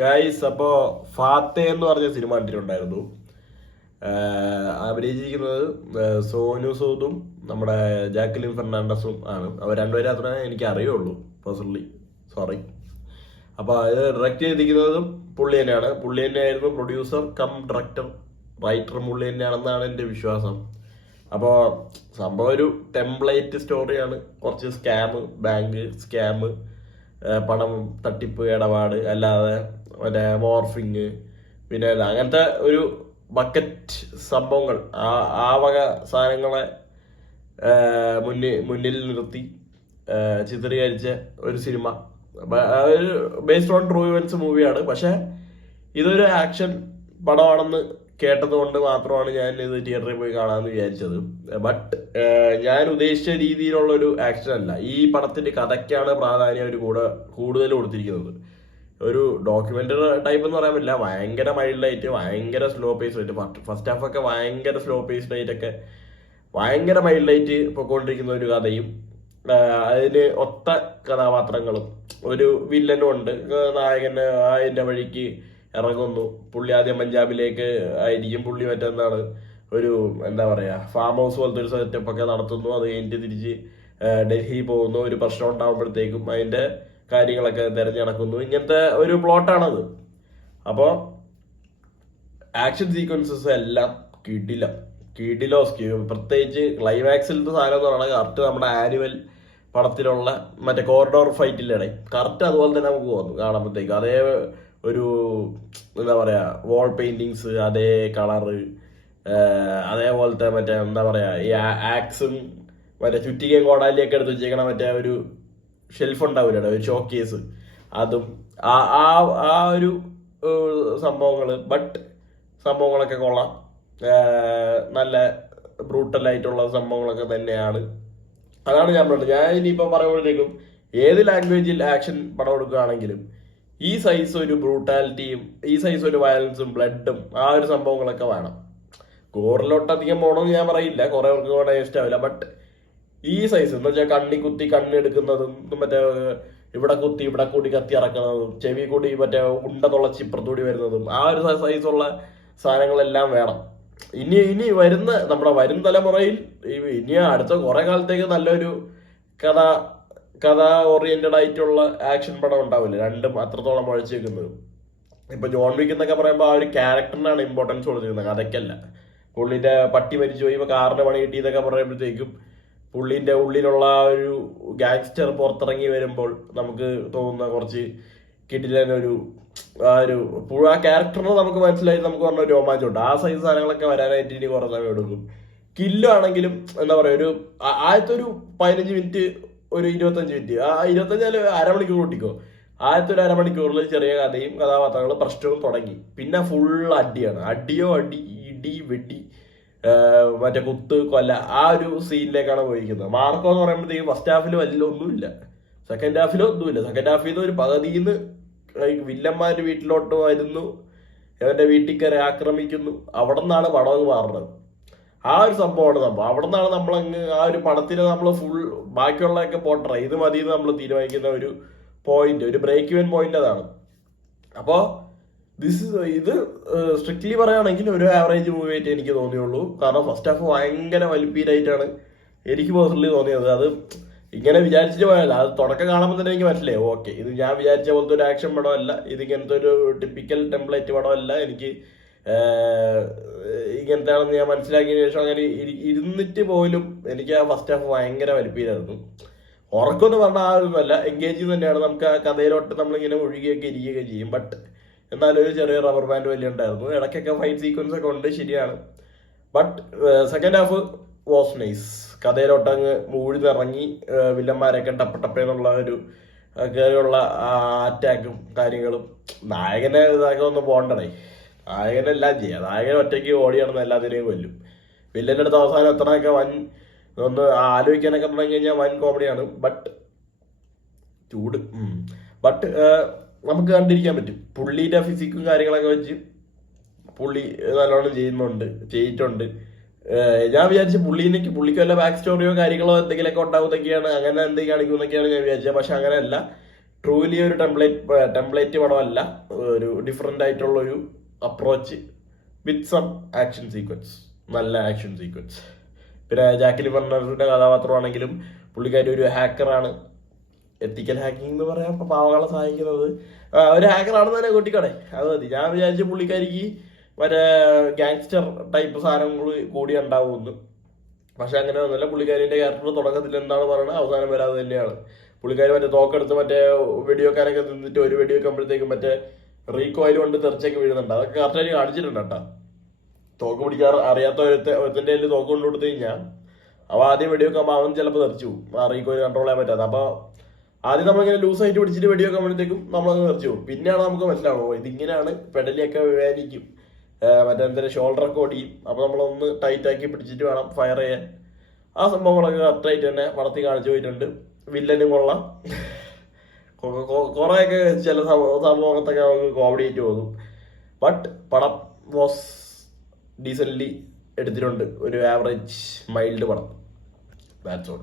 Guys, അപ്പോ ഫാത്തെ എന്ന് പറഞ്ഞ സിനിമ കണ്ടിട്ടുണ്ടായിരുന്നു. അഭിനയിച്ചിരിക്കുന്നത് സോനു സൂദും നമ്മുടെ ജാക്ലിൻ ഫെർണാണ്ടസും ആണ്. അവർ രണ്ടുപേരും അത്ര എനിക്ക് അറിയുള്ളൂ പേഴ്സണലി. സോറി. അപ്പോൾ അത് ഡയറക്റ്റ് ചെയ്തിരിക്കുന്നതും പുള്ളി തന്നെയാണ്. പുള്ളി തന്നെയായിരുന്നു പ്രൊഡ്യൂസർ കം ഡയറക്ടർ, റൈറ്ററും പുള്ളി തന്നെയാണെന്നാണ് എൻ്റെ വിശ്വാസം. അപ്പോൾ സംഭവം ഒരു ടെംപ്ലേറ്റ് സ്റ്റോറിയാണ്. കുറച്ച് സ്കാം, ബാങ്ക് സ്കാം, പണം തട്ടിപ്പ് ഇടപാട്, അല്ലാതെ മറ്റേ മോർഫിങ്, പിന്നെ അങ്ങനത്തെ ഒരു ബക്കറ്റ് സംഭവങ്ങൾ, ആ വക സാധനങ്ങളെ മുന്നിൽ നിർത്തി ചിത്രീകരിച്ച ഒരു സിനിമ. ഒരു ബേസ്ഡ് ഓൺ ട്രൂ ഇവന്റ്സ് മൂവിയാണ്. പക്ഷെ ഇതൊരു ആക്ഷൻ പടമാണെന്ന് കേട്ടത് കൊണ്ട് മാത്രമാണ് ഞാൻ ഇത് തിയേറ്ററിൽ പോയി കാണാമെന്ന് വിചാരിച്ചത്. ബട്ട് ഞാൻ ഉദ്ദേശിച്ച രീതിയിലുള്ള ഒരു ആക്ഷൻ അല്ല. ഈ പടത്തിന്റെ കഥയ്ക്കാണ് പ്രാധാന്യം അവർ കൂടുതൽ കൊടുത്തിരിക്കുന്നത്. ഒരു ഡോക്യുമെന്ററി ടൈപ്പ് എന്ന് പറയാൻ പറ്റില്ല. ഭയങ്കര മൈൽഡായിട്ട്, ഭയങ്കര സ്ലോ പേസ് ആയിട്ട്, ഫസ്റ്റ് ഹാഫ് ഒക്കെ ഭയങ്കര സ്ലോ പേസ്ഡ് ആയിട്ടൊക്കെ ഭയങ്കര മൈൽഡായിട്ട് പൊയ്ക്കൊണ്ടിരിക്കുന്ന ഒരു കഥയും അതിന് ഒത്ത കഥാപാത്രങ്ങളും, ഒരു വില്ലനും ഉണ്ട്. നായകന് അതിന്റെ വഴിക്ക് ഇറങ്ങുന്നു. പുള്ളി ആദ്യം പഞ്ചാബിലേക്ക് ആയിരിക്കും. പുള്ളി മറ്റെന്താണ് ഒരു എന്താ പറയാ ഫാം ഹൗസ് പോലത്തെ ഒരു സെറ്റപ്പ് ഒക്കെ നടത്തുന്നു. അത് കഴിഞ്ഞിട്ട് തിരിച്ച് ഡൽഹി പോകുന്നു. ഒരു പ്രശ്നം ഉണ്ടാകുമ്പോഴത്തേക്കും അതിന്റെ കാര്യങ്ങളൊക്കെ തിരഞ്ഞെടുക്കുന്നു. ഇങ്ങനത്തെ ഒരു പ്ലോട്ടാണത്. അപ്പോൾ ആക്ഷൻ സീക്വൻസസ് എല്ലാം കിടിലോ. പ്രത്യേകിച്ച് ക്ലൈമാക്സിലത്തെ സാധനം എന്ന് പറയുന്നത് കറക്റ്റ് നമ്മുടെ ആനുവൽ പടത്തിലുള്ള മറ്റേ കോറിഡോർ ഫൈറ്റില്ലേ, കറക്റ്റ് അതുപോലെ തന്നെ നമുക്ക് തോന്നും കാണുമ്പോഴത്തേക്കും. അതേ ഒരു എന്താ പറയാ വാൾ പെയിന്റിങ്സ്, അതേ കളറ്, അതേപോലത്തെ മറ്റേ എന്താ പറയാ ഈ ആക്സും മറ്റേ ചുറ്റികയും കോടാലിയൊക്കെ എടുത്ത് വെച്ചേക്കണ മറ്റേ ഒരു ഷെൽഫ് ഉണ്ടാവില്ല, ഒരു ഷോ കേസ്, അതും ആ ഒരു സംഭവങ്ങളൊക്കെ കൊള്ളാം. നല്ല ബ്രൂട്ടലായിട്ടുള്ള സംഭവങ്ങളൊക്കെ തന്നെയാണ്. അതാണ് ഞാൻ പറഞ്ഞത്. ഞാൻ ഇനിയിപ്പം പറയുമ്പോഴത്തേക്കും ഏത് ലാംഗ്വേജിൽ ആക്ഷൻ പടം എടുക്കുകയാണെങ്കിലും ഈ സൈസ് ഒരു ബ്രൂട്ടാലിറ്റിയും ഈ സൈസ് ഒരു വയലൻസും ബ്ലഡും ആ ഒരു സംഭവങ്ങളൊക്കെ വേണം. ഗോറിലോട്ട് അധികം പോകണമെന്ന് ഞാൻ പറയില്ല, കുറെ പേർക്ക് കൂടെ ഇഷ്ടമാവില്ല. ബട്ട് ഈ സൈസ് എന്ന് വെച്ചാൽ കണ്ണി കുത്തി കണ്ണെടുക്കുന്നതും, മറ്റേ ഇവിടെ കുത്തി ഇവിടെ കൂടി കത്തി ഇറക്കുന്നതും, ചെവി കൂടി മറ്റേ ഉണ്ട തുളച്ച് ഇപ്പുറത്തൂടി വരുന്നതും, ആ ഒരു സൈസുള്ള സാധനങ്ങളെല്ലാം വേണം. ഇനി നമ്മുടെ വരും തലമുറയിൽ ഇനി അടുത്ത കുറെ കാലത്തേക്ക് നല്ലൊരു കഥ ഓറിയന്റഡ് ആയിട്ടുള്ള ആക്ഷൻ പടം ഉണ്ടാവില്ല. രണ്ടും അത്രത്തോളം മുഴച്ചു വെക്കുന്നത്. ഇപ്പൊ ജോൺ വിക്ക് എന്നൊക്കെ പറയുമ്പോൾ ആ ഒരു ക്യാരക്ടറിനാണ് ഇമ്പോർട്ടൻസ് കൊടുത്തിരുന്നത്, കഥയ്ക്കല്ല. പുള്ളിന്റെ പട്ടി മരിച്ചു പോയി, ഇപ്പൊ കാറിന്റെ പണി കിട്ടി എന്നൊക്കെ പറയുമ്പോഴത്തേക്കും പുള്ളിന്റെ ഉള്ളിലുള്ള ആ ഒരു ഗാങ്സ്റ്റർ പുറത്തിറങ്ങി വരുമ്പോൾ നമുക്ക് തോന്നുന്ന കുറച്ച് കിടിലനൊരു ആ ക്യാരക്ടറിന് നമുക്ക് മനസ്സിലായി, നമുക്ക് പറഞ്ഞ ഒരു രോമാഞ്ചമുണ്ട്. ആ സൈസ് സാധനങ്ങളൊക്കെ വരാനായിട്ട് ഇനി കുറെ സമയം എടുക്കും. കില്ലാണെങ്കിലും എന്താ പറയാ ഒരു ആദ്യത്തെ ഒരു 15 മിനിറ്റ്, ഒരു 25 മിനിറ്റ്, ആ 25 അരമണിക്കൂർ കൂട്ടിക്കോ. ആദ്യത്തെ ഒരു അരമണിക്കൂറിൽ ചെറിയ കഥയും കഥാപാത്രങ്ങളും പ്രശ്നവും തുടങ്ങി. പിന്നെ ഫുൾ അടിയാണ്. അടി, ഇടി, വെടി, മറ്റേ കുത്ത്, കൊല്ല, ആ ഒരു സീനിലേക്കാണ് പോയിരിക്കുന്നത്. മാർക്കോ എന്ന് പറയുമ്പോഴത്തേക്കും ഫസ്റ്റ് ഹാഫിൽ വലിയ ഒന്നുമില്ല, സെക്കൻഡ് ഹാഫിലും ഒന്നുമില്ല. സെക്കൻഡ് ഹാഫിൽ നിന്ന് ഒരു പകുതിന്ന് വില്ലന്മാര് വീട്ടിലോട്ട് വരുന്നു, അവന്റെ വീട്ടിൽ കയറി ആക്രമിക്കുന്നു. അവിടെ നിന്നാണ് പടം മാറുന്നത്. ആ ഒരു സംഭവമാണ് അവിടെ നിന്നാണ് നമ്മളങ്ങ് ആ ഒരു പടത്തിന് നമ്മൾ ഫുൾ ബാക്കിയുള്ളതൊക്കെ പോട്ടറ ഇത് മതി എന്ന് നമ്മൾ തീരുമാനിക്കുന്ന ഒരു പോയിന്റ്, ഒരു ബ്രേക്ക് ഇവൻ പോയിന്റ് അതാണ്. അപ്പോൾ ഇത് സ്ട്രിക്ട്ലി പറയുകയാണെങ്കിൽ ഒരു ആവറേജ് മൂവി ആയിട്ട് എനിക്ക് തോന്നിയുള്ളൂ. കാരണം ഫസ്റ്റ് ഹാഫ് ഭയങ്കര വലിപ്പീരായിട്ടാണ് എനിക്ക് പേഴ്സണലി തോന്നിയത്. അത് ഇങ്ങനെ വിചാരിച്ചിട്ട് പോയല്ല, അത് തുടക്കം കാണുമ്പോൾ തന്നെ എനിക്ക് മനസ്സിലായി, ഓക്കെ ഇത് ഞാൻ വിചാരിച്ച പോലത്തെ ഒരു ആക്ഷൻ പടമല്ല, ഇത് ഇങ്ങനത്തെ ഒരു ടിപ്പിക്കൽ ടെംപ്ലേറ്റ് പടമല്ല. എനിക്ക് ഇങ്ങനത്തെ ആണെന്ന് ഞാൻ മനസ്സിലാക്കിയതിനു ശേഷം അങ്ങനെ ഇരുന്നിട്ട് പോലും എനിക്ക് ആ ഫസ്റ്റ് ഹാഫ് ഭയങ്കര വലിപ്പീരായിരുന്നു. ഉറക്കമെന്ന് പറഞ്ഞാൽ ആ ഒന്നുമല്ല, എൻഗേജിങ് തന്നെയാണ്. നമുക്ക് ആ കഥയിലോട്ട് നമ്മളിങ്ങനെ ഒഴുകിയൊക്കെ ഇരിക്കുകയൊക്കെ ചെയ്യും. ബട്ട് എന്നാലും ഒരു ചെറിയ റബ്ബർ ബാൻഡ് വലിയ ഉണ്ടായിരുന്നു. ഇടയ്ക്കൊക്കെ ഫൈറ്റ് സീക്വൻസ് ഒക്കെ ഉണ്ട്, ശരിയാണ്. But second half was nice. കഥയിലോട്ടങ്ങ് മൂഴ്ന്നിറങ്ങി വില്ലന്മാരൊക്കെ ടപ്പേന്നുള്ള ഒരു കയറിയുള്ള അറ്റാക്കും കാര്യങ്ങളും. നായകനെ ഇതാക്കി ഒന്ന് പോകണ്ടേ, നായകനെല്ലാം ചെയ്യാം. നായകൻ ഒറ്റയ്ക്ക് ഓടി നടന്ന് എല്ലാത്തിനെയും കൊല്ലും. വില്ലന്റെ അടുത്ത് അവസാനം എത്രയൊക്കെ ഒന്ന് ആലോചിക്കാനൊക്കെ തുടങ്ങി കഴിഞ്ഞാൽ വൻ കോമഡിയാണ്. ബട്ട് നമുക്ക് കണ്ടിരിക്കാൻ പറ്റും. പുള്ളിയുടെ ഫിസിക്കും കാര്യങ്ങളൊക്കെ വെച്ച് പുള്ളി നല്ലോണം ചെയ്തിട്ടുണ്ട്. ഞാൻ വിചാരിച്ചു പുള്ളിക്ക് വല്ല ബാക്ക് സ്റ്റോറിയോ കാര്യങ്ങളോ എന്തെങ്കിലുമൊക്കെ ഉണ്ടാവുന്നൊക്കെയാണ്, അങ്ങനെ എന്തെങ്കിലും കാണിക്കുന്നൊക്കെയാണ് ഞാൻ വിചാരിച്ചത്. പക്ഷെ അങ്ങനെയല്ല. ട്രൂലി ഒരു ടെംപ്ലേറ്റ് പടമല്ല, ഒരു ഡിഫറെൻ്റ് ആയിട്ടുള്ളൊരു approach with some action sequence, നല്ല ആക്ഷൻ സീക്വൻസ്. പിന്നെ ജാക്കിലി ഫെർണാണ്ടസിന്റെ കഥാപാത്രമാണെങ്കിലും പുള്ളിക്കാരി ഒരു ഹാക്കറാണ്, എത്തിക്കൽ ഹാക്കിംഗ് എന്ന് പറയാം, പാവങ്ങളെ സഹായിക്കുന്നത്. ഒരു ഹാക്കറാണെന്ന് തന്നെ കൂട്ടിക്കടേ, അത് മതി. ഞാൻ വിചാരിച്ച പുള്ളിക്കാരിക്ക് മറ്റേ ഗാങ്സ്റ്റർ ടൈപ്പ് സാധനങ്ങൾ കൂടി ഉണ്ടാവുമെന്ന്. പക്ഷെ അങ്ങനെ ഒന്നുമില്ല. പുള്ളിക്കാരിന്റെ ക്യാരക്ടർ തുടക്കത്തിൽ എന്താണ് പറയുന്നത്, അവസാനം വരാതെ തന്നെയാണ്. പുള്ളിക്കാരി മറ്റേ തോക്കെടുത്ത് മറ്റേ വെടിവെക്കാനൊക്കെ നിന്നിട്ട് ഒരു വെടിവെക്കുമ്പോഴത്തേക്കും മറ്റേ റീകോയിൽ കൊണ്ട് തെറിച്ചൊക്കെ വീഴുന്നുണ്ട്. അതൊക്കെ കറക്റ്റായിട്ട് കാണിച്ചിട്ടുണ്ട് കേട്ടോ. തോക്ക് പിടിക്കാറ് അറിയാത്ത ഒരുത്തിന്റെ കയ്യിൽ തോക്ക് കൊണ്ട് കൊടുത്തു കഴിഞ്ഞാൽ അവ ആദ്യം വെടിവെക്കുമ്പോൾ അവൻ ചിലപ്പോൾ തെറിച്ചു പോകും, ആ റീകോയിൽ കൺട്രോൾ ചെയ്യാൻ പറ്റാതെ. അപ്പോൾ ആദ്യം നമ്മളിങ്ങനെ ലൂസായിട്ട് പിടിച്ചിട്ട് വെടിവെക്കുമ്പോഴത്തേക്കും നമ്മളങ്ങ് തെറിച്ചു പോകും. പിന്നെയാണ് നമുക്ക് മനസ്സിലാവുമോ ഇതിങ്ങനെയാണ് പെടലിയൊക്കെ വേദനിക്കും, മറ്റേ എന്തെങ്കിലും ഷോൾഡറൊക്കെ ഓടിയും. അപ്പോൾ നമ്മളൊന്ന് ടൈറ്റാക്കി പിടിച്ചിട്ട് വേണം ഫയർ ചെയ്യാൻ. ആ സംഭവങ്ങളൊക്കെ കറക്റ്റായിട്ട് തന്നെ പടത്തി കാണിച്ചു പോയിട്ടുണ്ട്. വില്ലനും കൊള്ളാം, കുറേയൊക്കെ ചില സംഭവത്തൊക്കെ നമുക്ക് കോമഡി ആയിട്ട് പോകും. ബട്ട് പടം വാസ് ഡീസൻ്റ്ലി എടുത്തിട്ടുണ്ട്, ഒരു ആവറേജ് മൈൽഡ് പടം. That's all.